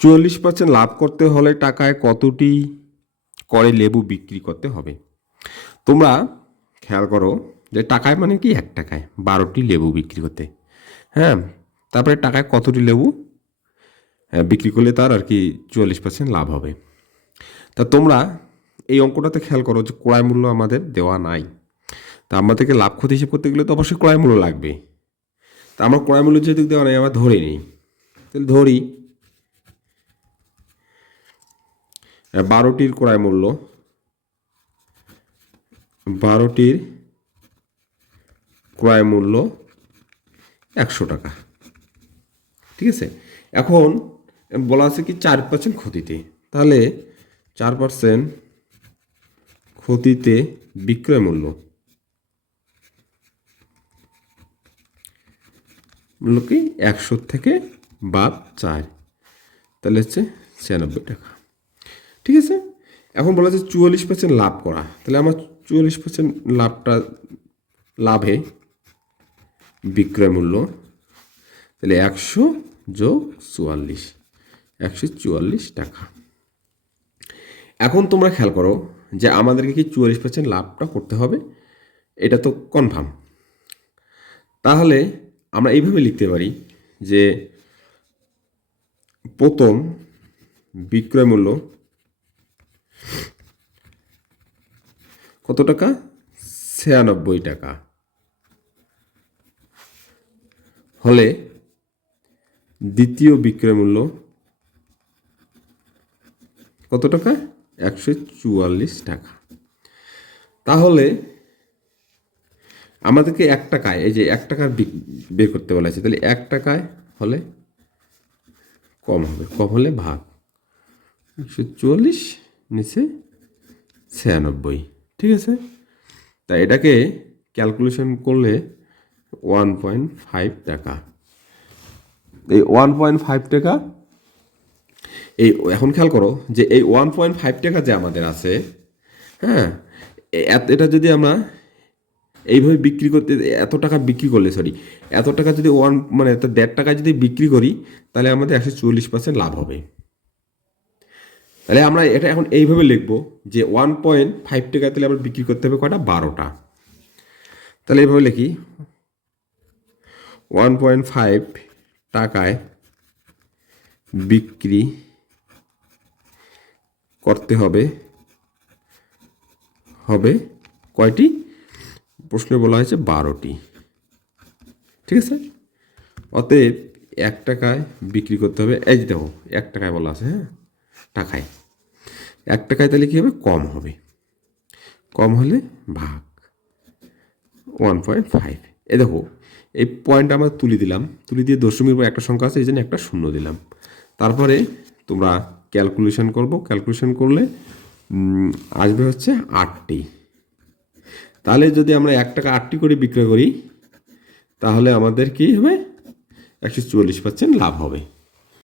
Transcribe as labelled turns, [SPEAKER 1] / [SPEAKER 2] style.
[SPEAKER 1] চুয়াল্লিশ পার্সেন্ট লাভ করতে হলে টাকায় কতটি করে লেবু বিক্রি করতে হবে? তোমরা খেয়াল করো যে টাকায় মানে কি? এক টাকায় বারোটি লেবু বিক্রি করতে। হ্যাঁ তারপরে টাকায় কতটি লেবু হ্যাঁ, বিক্রি করলে তার আর কি চুয়াল্লিশ পার্সেন্ট লাভ হবে। তা তোমরা এই অঙ্কটাতে খেয়াল করো যে ক্রয় মূল্য আমাদের দেওয়া নাই। তা আমাদেরকে লাভ ক্ষতি হিসেব করতে গেলে তো অবশ্যই ক্রয় মূল্য লাগবে। তা আমার ক্রয় মূল্য যেহেতু দেওয়া নাই আমরা ধরে নিই। তাহলে ধরি বারোটির ক্রয় মূল্য। বারোটির ক্রয় মূল্য একশো টাকা। ঠিক আছে? এখন বলা আছে কি চার পার্সেন্ট ক্ষতিতে। তাহলে চার পার্সেন্ট ক্ষতিতে বিক্রয় মূল্য। মূল্য কি? একশো থেকে বাদ চার। তাহলে হচ্ছে ছিয়ানব্বই টাকা। ঠিক আছে? এখন বলা আছে চুয়াল্লিশ পার্সেন্ট লাভ করা। তাহলে আমার চুয়াল্লিশ পার্সেন্ট লাভটা, লাভে বিক্রয় মূল্য, তাহলে একশো যোগ চুয়াল্লিশ, একশো চুয়াল্লিশ টাকা। এখন তোমরা খেয়াল করো যে আমাদেরকে কি চুয়াল্লিশ পার্সেন্ট লাভটা করতে হবে? এটা তো কনফার্ম তাহলে আমরা এইভাবে লিখতে পারি যে প্রথম বিক্রয় মূল্য কত টাকা? ছিয়ানব্বই টাকা। হলে দ্বিতীয় বিক্রয় মূল্য কত টাকা? একশো চুয়াল্লিশ টাকা। তাহলে আমাদেরকে এক টাকায়, এই যে এক টাকার বের করতে বলা আছে তাহলে এক টাকায় হলে কম হবে, কম হলে ভাগ। একশো চুয়াল্লিশ নিচে ছিয়ানব্বই, ঠিক আছে? তা এটাকে ক্যালকুলেশন করলে ওয়ান পয়েন্ট ফাইভ টাকা। এই ওয়ান পয়েন্ট ফাইভ টাকা, এই এখন খেয়াল করো যে এই ওয়ান পয়েন্ট ফাইভ টাকা যে আমাদের আছে হ্যাঁ এটা যদি আমরা এইভাবে বিক্রি করতে, এত টাকা বিক্রি করলে সরি এত টাকা যদি ওয়ান মানে দেড় টাকা যদি বিক্রি করি, তাহলে আমাদের একশো চল্লিশ পার্সেন্ট লাভ হবে। তাহলে আমরা এটা এখন এইভাবে লিখব যে ওয়ান পয়েন্ট ফাইভ টাকা তাহলে আমরা বিক্রি করতে হবে কটা বারোটা। তাহলে এইভাবে লিখি। ওয়ান পয়েন্ট ফাইভ টাকায় বিক্রি করতে হবে। হবে কয়টি? প্রশ্নে বলা হয়েছে বারোটি। ঠিক আছে? অতএব এক টাকায় বিক্রি করতে হবে। এই দেখো, এক টাকায় বলা আছে হ্যাঁ? টাকায়। এক টাকায় তাহলে কী হবে? কম হবে। কম হলে ভাগ। ওয়ান পয়েন্ট ফাইভ এ দেখো, এই পয়েন্ট আমরা তুলে দিলাম। তুলে দিয়ে দশমিক পর একটা সংখ্যা আছে, এই জন্য একটা শূন্য দিলাম। তারপরে তোমরা ক্যালকুলেশন করব। ক্যালকুলেশন করলে আসবে হচ্ছে আটটি। তাহলে যদি আমরা এক টাকা আটটি করে বিক্রয় করি, তাহলে আমাদের কি হবে? একশো চুয়াল্লিশ পার্সেন্ট লাভ হবে।